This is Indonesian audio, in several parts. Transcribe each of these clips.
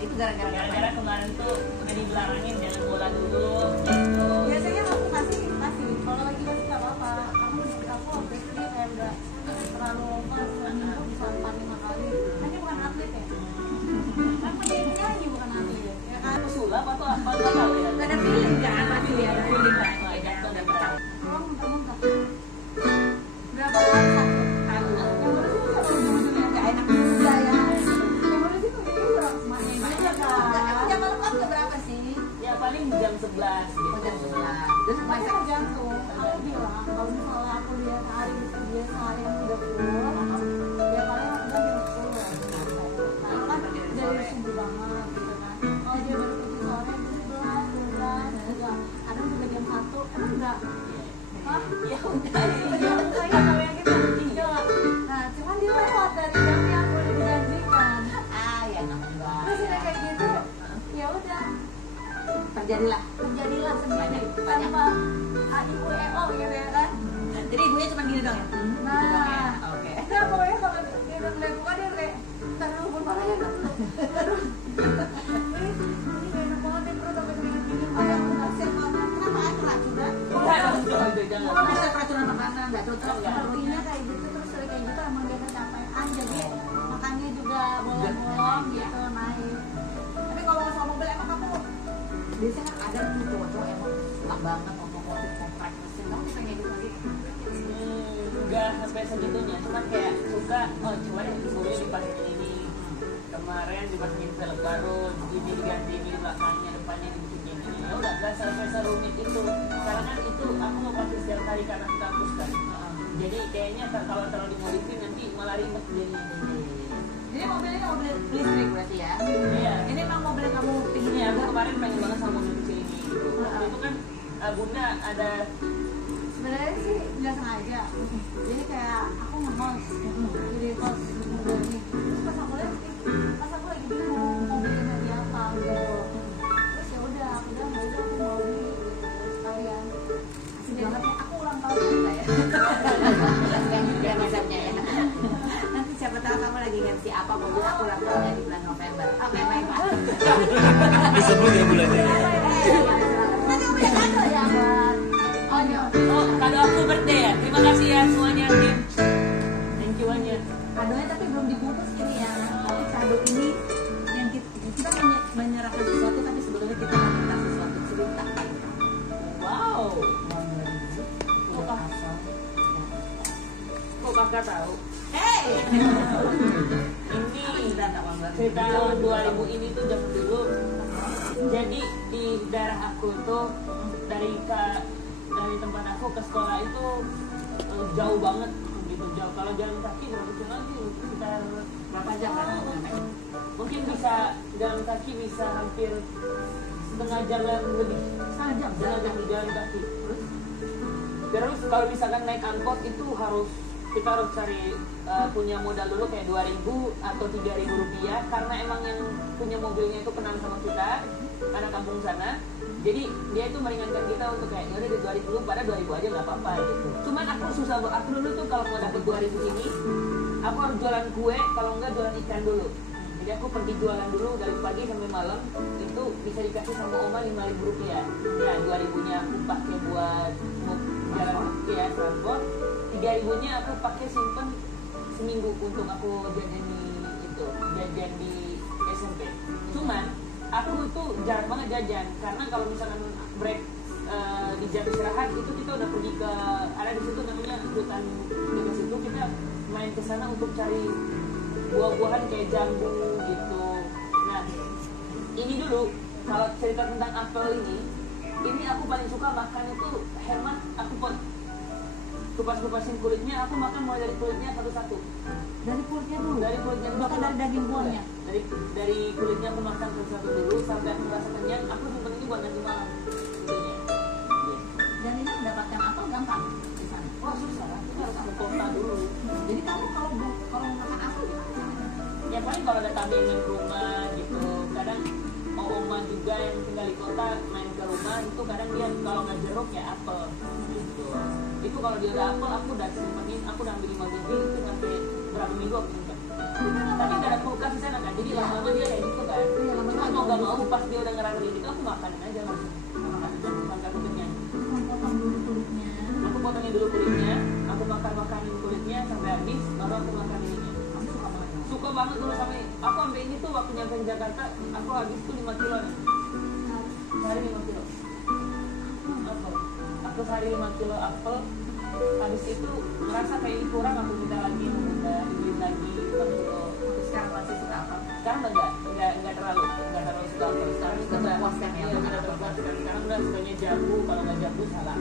itu gara-gara kemarin tuh udah dilarangin jangan bola dulu gitu. Biasanya aku kasih kalau lagi masih nggak apa-apa. Aku waktu itu dia kayak udah terlalu over, seminggu bisa 4-5 kali. Hanya bukan atlet ya. Aku jadi penyanyi bukan atlet. Ya kan? Pesulap atau apa nggak tahu ya. Ada feeling kan pasti ya. Ada feeling kan. Udah pernah. Tolong muntah-muntah. Berapa kali satu? Yang baru sih satu teman-teman yang nggak enak juga ya. Yang baru sih tuh ini berapa? Banyak kan. Aku jam malam kamu berapa sih? Ya paling jam 11 gitu. Jam 11. Terus masih tergantung. Aku bilang kalau misalnya aku lihat hari itu dia seharian udah full, ya paling aku jam 10 ya. Karena kan dari subuh banget gitu kan. Kalau dia baru pergi sore jam 11, 12, juga kadang juga jam 1. Emang enggak? Hah? Ya udah. Ya saya kalau yang kita bertiga. Nah, cuman dia lewat dari jam yang udah dijanjikan. Ya enggak. Terus udah kayak gitu, ya udah Terjadilah. sendiri tanpa ibu EO gitu ya kan. Jadi ibunya cuma gini dong ya? Nah, Oke. nah pokoknya kalau dia udah ngeliat muka dia kayak ntar dulu berparahnya ntar dulu. Ini gak enak banget nih perut sampai dengan gini. Oh yang udah siap makan, kenapa ada keracunan? Jangan. Kok bisa keracunan makanan? Nggak cocok ya? Sepertinya kayak gitu, terus kayak gitu emang dia kecapean, jadi makannya juga bolong-bolong gitu naik. Tapi kalau masalah mobil emang kamu Biasanya kan ada tuh cowok-cowok yang suka banget otomotif komplek mesin. Kamu bisa kayak gitu lagi? Enggak sampai segitunya, cuman kayak suka coba deh mobilnya dipasangin ini, kemarin dipasangin velg baru, ini diganti ini belakangnya, depannya dibikin gini. Ya udah nggak sampai serumit itu, karena kan itu aku mau pakai setiap kali karena kita hapus kan. Jadi kayaknya kalau terlalu dimodifin nanti malah ribet jadi. Jadi mobilnya mobil listrik berarti ya? Iya. Ini memang mobil yang kamu pingin Ini ya? aku kemarin pengen banget sama mobil kecil ini gitu. Waktu itu kan Bunda ada sebenarnya sih nggak sengaja. Jadi kayak aku nge-host, jadi host mobil ini. Terus pas aku lihat, pas aku lagi bingung mau bikin hadiah apa gitu. Terus ya udah, aku bilang ya udah aku mau beli gitu sekalian. Asik banget ya, aku ulang tahun kita ya. Yang konsepnya ya. Nanti siapa tahu kamu lagi ngerti apa mobil aku ulang tahunnya di bulan November. Oke, baiklah. Disebut ya bulannya. Kan udah kado ya buat Onyo. oh kado aku birthday ya. Terima kasih ya semuanya tim. Thank you banyak. Kadonya tapi belum dibungkus ini ya. Tapi kado ini yang kita menyerahkan sesuatu tapi sebetulnya kita meminta sesuatu cerita. Wow. Kok kakak tahu? Hey. Ini cerita tahun 2000 ini tuh zaman dulu. Jadi di daerah aku tuh dari tempat aku ke sekolah itu jauh banget gitu jauh. Kalau jalan kaki berapa jam lagi? Sekitar Berapa jam kan? mungkin bisa jalan kaki bisa hampir setengah jam lebih. Setengah jam. Jalan kaki. Terus kalau misalkan naik angkot itu kita harus cari punya modal dulu kayak 2.000 atau 3.000 rupiah karena emang yang punya mobilnya itu kenal sama kita anak kampung sana. Jadi dia itu meringankan kita untuk kayak yaudah di 2.000 dulu, pada 2.000 aja nggak apa-apa gitu. Cuman aku susah banget. Aku dulu tuh kalau mau dapet 2.000 ini aku harus jualan kue, kalau enggak jualan ikan dulu. Jadi aku pergi jualan dulu dari pagi sampai malam, itu bisa dikasih sama oma 5.000 rupiah. Ya 2.000-nya aku pakai buat jalan ya transport, 3.000-nya aku pakai simpen seminggu untuk aku jajan di SMP. Cuman aku tuh jarang banget jajan karena kalau misalkan break di jam istirahat itu kita udah pergi ke ada di situ namanya hutan dekat situ, kita main ke sana untuk cari buah-buahan kayak jambu gitu. Nah ini dulu kalau cerita tentang apel ini aku paling suka makan itu hemat. Aku kupas-kupasin kulitnya, aku makan mulai dari kulitnya satu-satu. Dari kulitnya dulu. Dari kulitnya dulu. Bukan dari daging buahnya. Dari kulitnya aku makan satu-satu dulu sampai aku merasa kenyang. Aku simpen ini buat nanti malam. Intinya. Dan ini mendapatkan apel gampang di sana. Wah susah, kita harus ke kota dulu. Jadi kamu kalau makan apel gimana? Ya paling kalau ada tamu yang main ke rumah gitu, kadang oma juga yang tinggal di kota main ke rumah itu kadang dia kalau nggak jeruk ya apel gitu. Itu kalau dia udah apel aku udah simpenin, aku udah ambil 5 biji itu sampai berapa minggu aku simpen. Tapi nggak ada kulkas di sana kan, jadi lama-lama dia kayak gitu kan. Iya, lama-lama gak mau pas dia udah ngerasain itu aku makanin aja langsung sampai aku kenyang. Potong dulu kulitnya. Aku potongin dulu kulitnya, aku makanin kulitnya sampai habis, baru aku makan ininya. Kamu suka banget. Suka banget dulu sampai aku sampai ini tuh waktu nyampe Jakarta aku habis tuh 5 kilo nih. Sehari 5 kilo apel. Aku sehari 5 kilo apel. Habis itu ngerasa kayak ini kurang, aku minta lagi, udah dibeli lagi 5 kilo. Tapi sekarang masih suka apa? Sekarang udah enggak terlalu suka apel. Sekarang itu udah terpuaskan ya, iya, makan udah apel. terpuaskan. Sekarang udah sukanya jambu, kalau nggak jambu salah.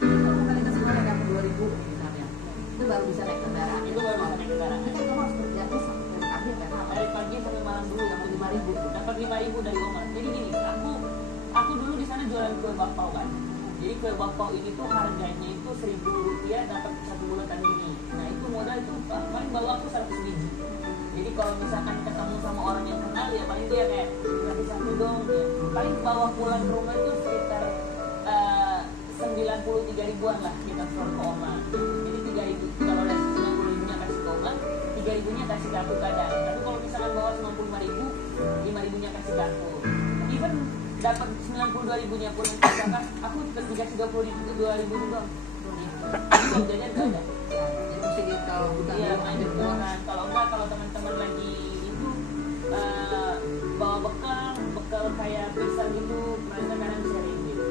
Kamu kali ke sekolah dapat 2.000 misalnya, itu baru bisa naik kendaraan. Itu baru bisa naik kendaraan. Ini kan kamu harus kerja terus dari pagi kan. Dari pagi sampai malam dulu dapat 5.000. Dapat 5.000 dari Oma. Jadi gini, aku dulu di sana jualan kue bakpao kan. Jadi kue bakpao ini tuh harganya itu Rp1.000 dapat 1 bulatan ini. Nah itu modal itu paling bawa aku 100 biji. Jadi kalau misalkan ketemu sama orang yang kenal ya paling dia kayak gratis satu dong. Ya. Paling bawa pulang ke rumah itu sekitar 93 ribuan lah kita store ke Oma. Jadi 3.000 kalau udah 90 ribunya kasih ke Oma, 3 ribunya kasih ke aku kadang. Tapi kalau misalkan bawa 95 ribu, 5 ribunya kasih ke aku. Even dapat 92 ribunya pun misalkan aku dikasih 20 ribu, 2 ribu doang. Jadi jajan gak ada. Jadi mesti di kalau bukan Iya, dulu main di ruangan. Kalau enggak, kalau teman-teman lagi itu bawa bekal kayak pisang gitu, mereka kadang sharing gitu.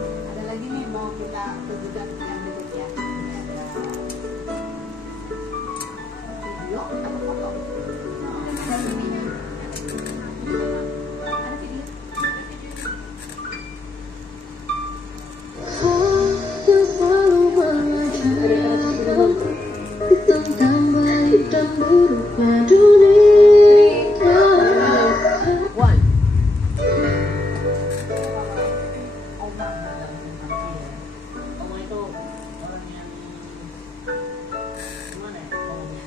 ada lagi nih mau kita tunjukkan yang berikutnya. Ini ada video atau foto? Ada videonya. Ada video. Tentang baik dan buruknya dunia. One. Oma itu orang yang gimana ya ngomongnya?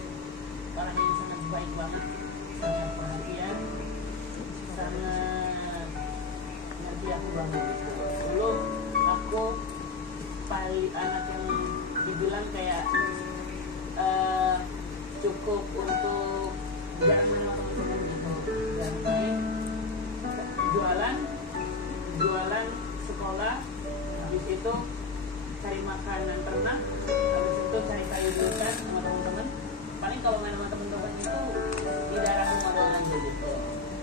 Orang yang sangat baik banget, sangat perhatian, sangat ngerti aku banget. Dulu aku paling anak yang dibilang kayak cukup untuk jarang main sama teman-teman gitu, jarang main, jualan sekolah, habis itu cari makanan ternak, habis itu cari kayu hutan sama teman-teman. Paling kalau main sama teman-teman itu di daerah rumah doang aja gitu.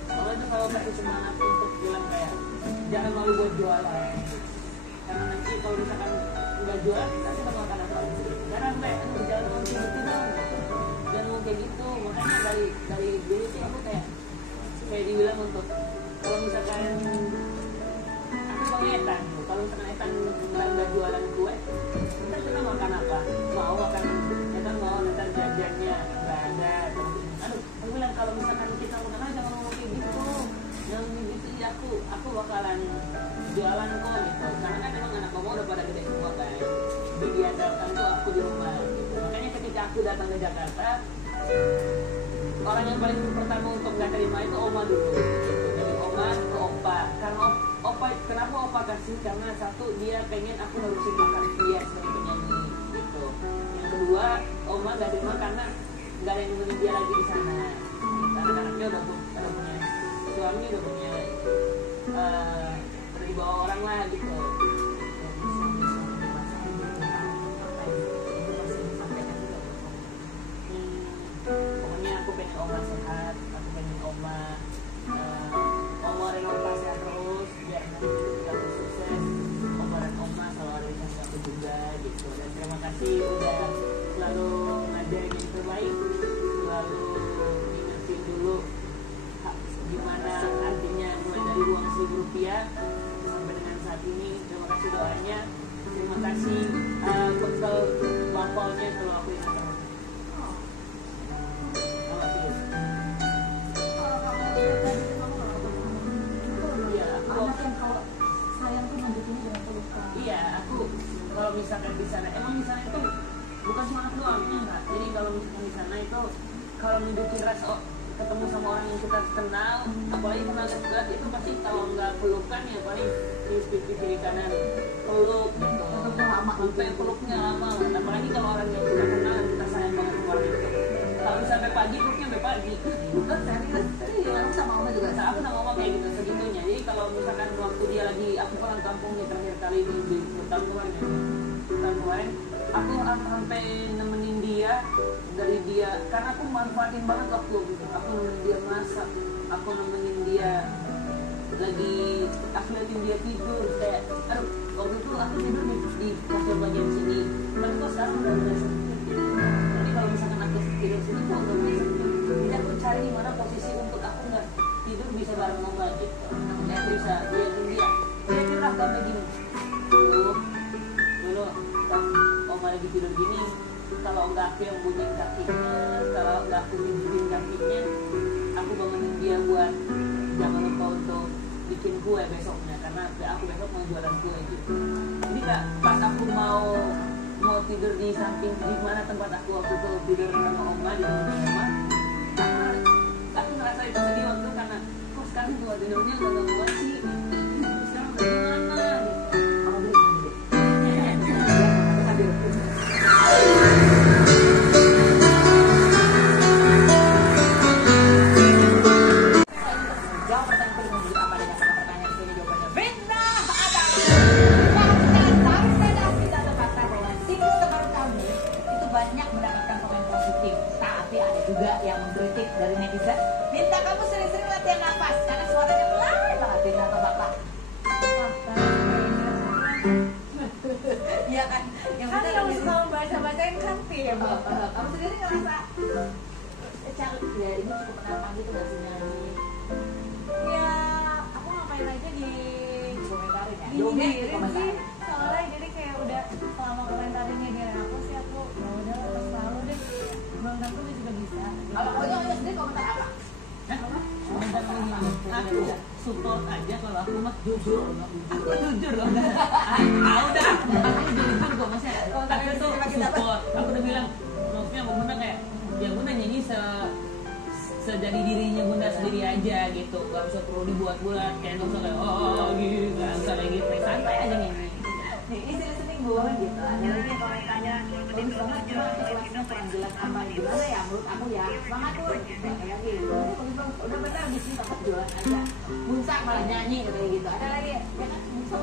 Mama itu kalau kasih semangat untuk bilang kayak jangan malu buat jualan, karena nanti kalau misalkan nggak jualan nanti kamu akan apa gitu. Karena kayak jangan ngomong kayak gitu dong, jangan ngomong kayak gitu. Makanya dari dulu sih aku kayak dibilang untuk kalau misalkan aku bang Etan, kalau misalkan Etan nggak jualan kue, ntar kita makan apa? Mau makan Etan mau ntar jajannya nggak ada. Aduh, aku bilang kalau misalkan kita makan aja jangan ngomong kayak gitu, jangan ngomong gitu. Ya aku bakalan jualan kok gitu. Karena kan emang anak kamu udah pada gede semua kan. Jadi diandalkan tuh aku di rumah. Gitu. Makanya ketika aku datang ke Jakarta, orang yang paling pertama untuk nggak terima itu Oma dulu. Gitu. Jadi Oma ke Opa. Karena Opa, kenapa Opa kasih? Karena satu dia pengen aku nerusin makan dia sebagai penyanyi. Gitu. Yang kedua, Oma nggak terima karena nggak ada yang nemenin dia lagi di sana. Anak-anaknya udah punya suami, udah punya di bawah orang lah gitu. Pokoknya aku pengen Oma sehat, aku pengen Oma dan Opa sehat terus biar nanti ketika aku sukses Oma dan Oma selalu ada di samping aku juga gitu. Dan terima kasih udah selalu ngajarin yang terbaik, selalu ingetin dulu gimana artinya mulai dari uang Rp1.000 sampai dengan saat ini. Terima kasih doanya, terima kasih bekal bapalnya kalau aku ingat terus. Iya, Anak yang kalau sayang tuh nunjukinnya dengan pelukan. iya, aku kalau misalkan di sana, emang di sana itu bukan semangat doang ya Kak. Jadi kalau misalkan di sana itu kalau nunjukin rasa ketemu sama orang yang kita kenal, apalagi kenal dekat itu pasti kalau nggak pelukan ya paling di kiri kanan peluk gitu. Peluknya lama. Sampai peluknya lama. Apalagi kalau orang yang kita kenal kita sayang banget sama orang itu. Kalau sampai pagi peluknya sampai pagi. Bukan serius. Iya. kamu sama Oma juga? Nah, aku sama Oma kayak gitu segitunya. Jadi kalau misalkan waktu dia lagi aku pulang kampung nih terakhir kali ini di tahun kemarin, aku sampai nemenin dia dari dia karena aku manfaatin banget waktu gitu. Aku nemenin dia masak, aku nemenin dia lagi aku liatin dia tidur kayak aduh waktu itu aku tidur di kasur bagian sini tapi kok sekarang udah sempit gitu. Jadi kalau misalkan aku tidur sini kok udah mulai sempit, jadi aku cari di mana posisi untuk aku nggak tidur bisa bareng Oma gitu. Aku bisa liatin dia lah kayak gini dulu pas Oma lagi tidur gini, kalau nggak aku yang bunyiin kakinya, kalau nggak aku pijitin kakinya, aku bangunin dia buat jangan lupa untuk bikin kue besoknya karena aku besok mau jualan kue gitu. Jadi kak pas aku mau tidur di samping di mana tempat aku waktu itu tidur sama Oma di rumah Oma, aku ngerasa itu sedih waktu itu karena kok sekarang gua tidurnya udah gak kuat sih, sekarang udah gimana gitu. Jawab pertanyaan kedua dulu apa dengan pertanyaan ini jawabannya Benda ada. Harus tidak ada fakta bahwa single terbaru kamu itu banyak mendapatkan komen positif, tapi ada juga yang mengkritik dari netizen. Minta kamu sering-sering latihan nafas karena suaranya pelan banget. Benda atau fakta? Iya kan? Yang Kan benar yang yang suka baca-bacain kan tim. kamu sendiri ngerasa ya ini cukup menantang gitu nggak sih nyanyi? Ya, aku ngapain aja di Komentarin ya? dihindarin sih. Komentarin. Soalnya jadi kayak udah selama komentarinnya dari aku sih aku ya udah terserah lu deh. Belum tentu dia juga bisa. Kalau Onya sendiri komentar apa? Aku support aja kalau aku mah jujur, aku jujur loh. Udah, aku jujur kok maksudnya. Aku tuh support. Aku udah bilang, maksudnya Bunda kayak, ya Bunda nyanyi sejadi dirinya Bunda sendiri aja gitu. Gak usah perlu dibuat-buat kayak gak usah kayak gitu, gak usah kayak gitu. Santai aja nyanyi. Nih, isi listening gue gitu. Ada lagi yang komentarnya, bagus banget cuma aku kelasnya kurang jelas apa gimana ya menurut aku ya. Semangat tuh, kayak gitu. Udah benar di sini tetap jualan aja. Munsa malah nyanyi kayak gitu. Ada lagi ya kan Munsa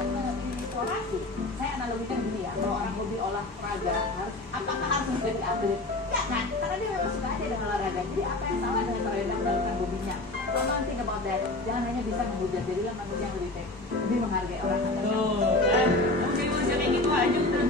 eksplorasi. Saya analogikan gini ya, kalau orang hobi olahraga apakah harus menjadi atlet? Ya kan, karena dia memang suka aja dengan olahraga. Jadi apa yang salah dengan orang yang melakukan hobinya? Don't think about that. Jangan hanya bisa menghujat, jadilah manusia yang lebih menghargai orang lain. Tuh, kan? Kamu jadi manusia kayak gitu aja udah.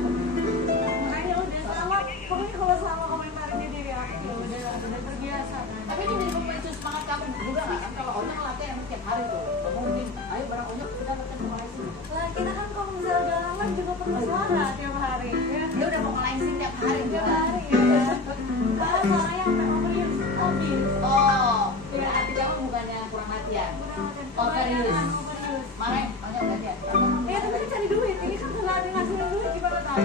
Makanya udah sama, pokoknya kalau sama komentarinnya dari aku ya udah terbiasa. Tapi ini jadi pemicu semangat kamu juga nggak kan? Kalau Onya latihan yang tiap hari tuh, bangunin, ayo bareng Onya kita latihan mulai sih. Lah kita kan kalau misalnya udah lama juga perlu suara tiap hari ya. Dia udah mau ngelain sih tiap hari. Tiap hari ya. Bahkan suaranya sampai overuse, obvious. Oh, ya arti kamu bukannya kurang latihan. Overuse. Makanya Onya udah latihan. Ya tapi kan cari duit, ini kan nggak ada ngasilin duit gimana tahu?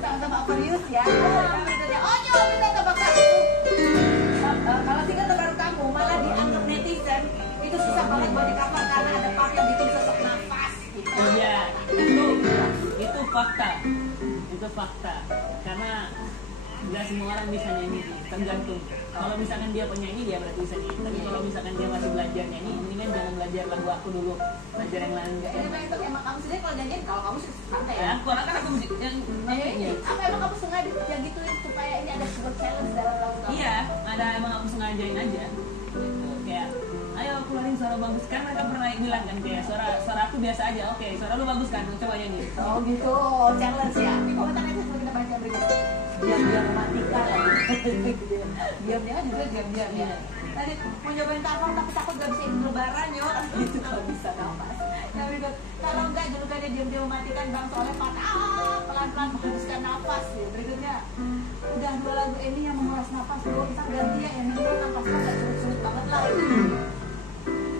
Sama-sama overuse ya. Kami tanya Onya kita tebakan. Kalau single terbaru kamu malah dianggap netizen itu susah banget buat di cover karena ada part yang bikin sesak nafas. Gitu. Iya, itu fakta. Itu fakta. Karena nggak semua orang bisa nyanyi, tergantung. Kalau misalkan dia penyanyi dia berarti bisa nyanyi. Tapi kalau misalkan dia masih belajar nyanyi, mendingan jangan belajar lagu aku dulu, belajar yang lain. Ya, emang kamu sendiri kalau nyanyiin, kalau kamu sih santai ya. Ya, karena kan aku musik yang nyanyi. Apa emang kamu sengaja ya gituin supaya ini ada sebuah challenge dalam lagu kamu? Iya, ada emang aku sengajain aja. Gitu. Kayak, ayo keluarin suara bagus. Kan mereka pernah bilang kan kayak suara aku biasa aja. Oke, suara lu bagus kan? Coba nyanyi. Oh gitu, challenge ya. Ini komentarnya coba kita baca berikut. Diam-diam mematikan lagi. Diam-diam juga diam-diam ya. Tadi mau nyobain telepon tapi takut gak bisa ikut lebaran yo. Gitu kalau bisa nafas. Yang berikut, kalau enggak julukannya diam-diam mematikan bang soalnya patah pelan-pelan menghabiskan nafas ya. Berikutnya, udah 2 lagu ini yang menguras nafas bro. Kita ganti ya yang minimal nafasnya gak sulit-sulit banget lah.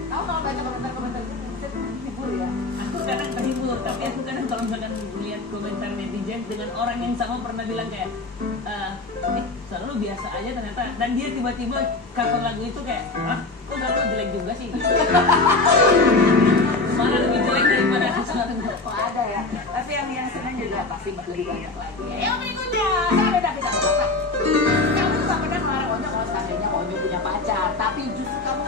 Kamu kalau baca komentar-komentar itu terhibur ya. Aku kadang terhibur, tapi aku kadang kalau misalkan melihat komentar netizen dengan orang yang sama pernah bilang kayak suara lu biasa aja ternyata, dan dia tiba-tiba cover lagu itu kayak kok suara lu jelek juga sih gitu. Mana lebih jelek daripada suara lu. Oh ada ya, tapi yang senang juga pasti lebih banyak lagi ya. Yang berikutnya, saya ada David Atau kamu tuh gak pernah ngelarang Onya kalau seandainya Onya punya pacar, tapi justru kamu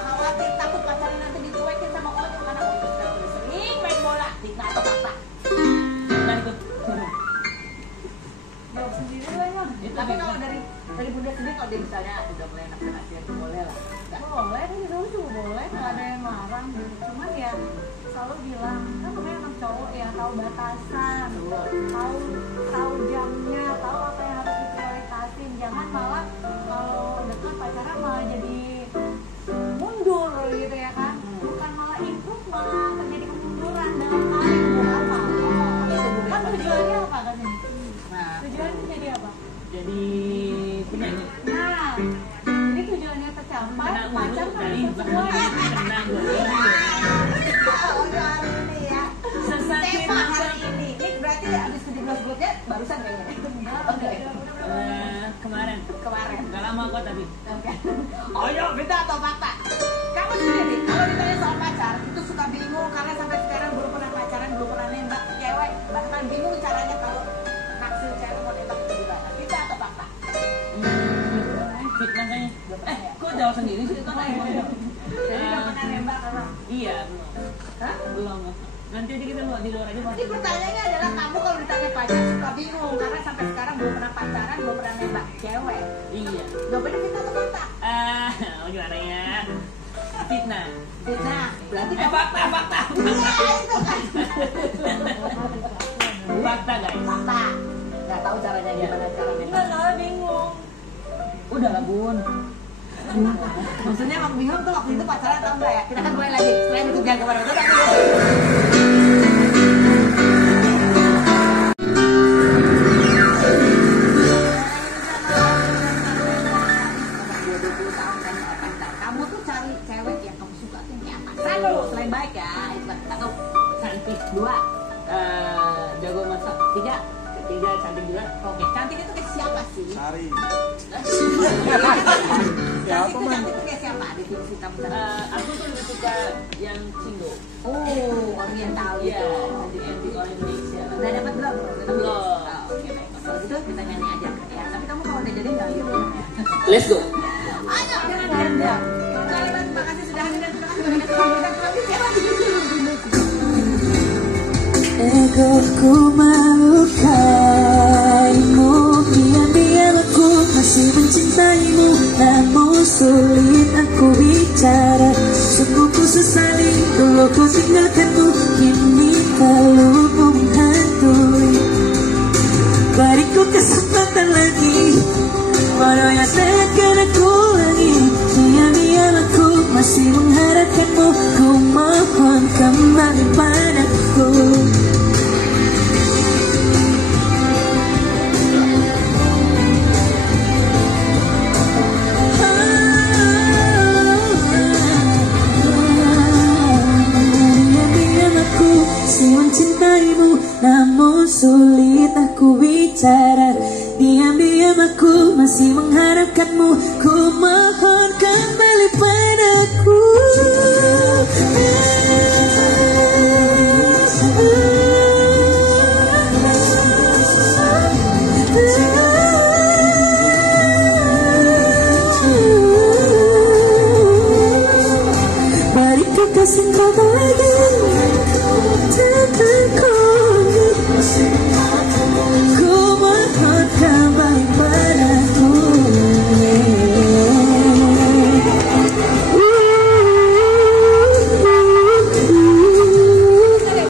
misalnya udah mulai naksir boleh lah. Boleh, kan itu juga boleh, nggak ada yang larang gitu. Cuman ya selalu bilang, kan namanya anak cowok ya, tahu batasan, tahu jamnya, tahu apa yang harus diprioritasin. Jangan malah kalau dekat pacaran malah jadi mundur gitu ya kan. Bukan malah improve, malah terjadi kemunduran dalam karir apa. Kan tujuannya apa kan ini? Nah, Tujuannya jadi apa? Jadi penyanyi. Nah, jadi tujuannya tercapai, pacar kan bisa semua. Kena gue. ini ya. Tema hari ini. Ini berarti habis 17 grupnya barusan kayaknya. Oke. Kemarin. Gak lama kok tapi. Oke. Oh iya, beda atau fakta? Kamu sendiri kalau ditanya soal pacar itu suka bingung karena sampai sekarang belum pernah pacaran, belum pernah nembak cewek, bahkan bingung caranya kalau naksir cewek mau nembak itu gimana? Beda atau fakta? Fitnah kayaknya. Kok jawab sendiri sih? Itu kan Jadi udah pernah nembak apa? Iya, belum. Hah? Belum. Nanti aja kita di luar aja. Jadi pertanyaannya adalah kamu kalau ditanya pacar suka bingung karena sampai sekarang belum pernah pacaran, belum pernah nembak cewek. Iya. Jawabannya fitnah atau fakta? Gimana ya? Fitnah. Fitnah. Berarti kamu Fakta. iya itu kan. Fakta guys. Fakta. Nggak tahu caranya gimana cara nembak. Enggak, soalnya bingung. Udah lah bun. Maksudnya emang bingung tuh waktu itu pacaran atau enggak ya? Kita kan mulai lagi. Selain itu jangan kemana-mana. Tapi kamu tuh cari cewek yang kamu suka tuh kayak apa? Satu, selain baik ya, atau cantik. Dua, Jago masak. tiga. Ketiga cantik juga. Oke, cantik itu kayak siapa sih? Sari. Cantik itu cantik itu kayak siapa? Definisi kamu tadi. Aku tuh lebih suka yang single. Oh, oriental Iya, gitu. jadi anti orang Indonesia. Udah dapat belum? Belum. Oh, oke baik. Kalau gitu kita nyanyi aja ya. Tapi kamu kalau udah jadi nggak gitu. Let's go. Ayo jangan diam-diam. Kalian terima kasih sudah hadir dan terima kasih sudah Egoku melukaimu, diam-diam aku masih mencintaimu, namun sulit aku bicara. Sungguh ku sesali dulu ku tinggalkanmu, kini kalungmu menghantui. Beriku kesempatan lagi, walau yang takkan aku lagi. Diam-diam aku masih mengharapkanmu, ku mohon kembali padaku. Mencintaimu, namun sulit aku bicara. Diam-diam aku masih mengharapkanmu, ku mohon kembali padaku. Berikan kasih kau lagi.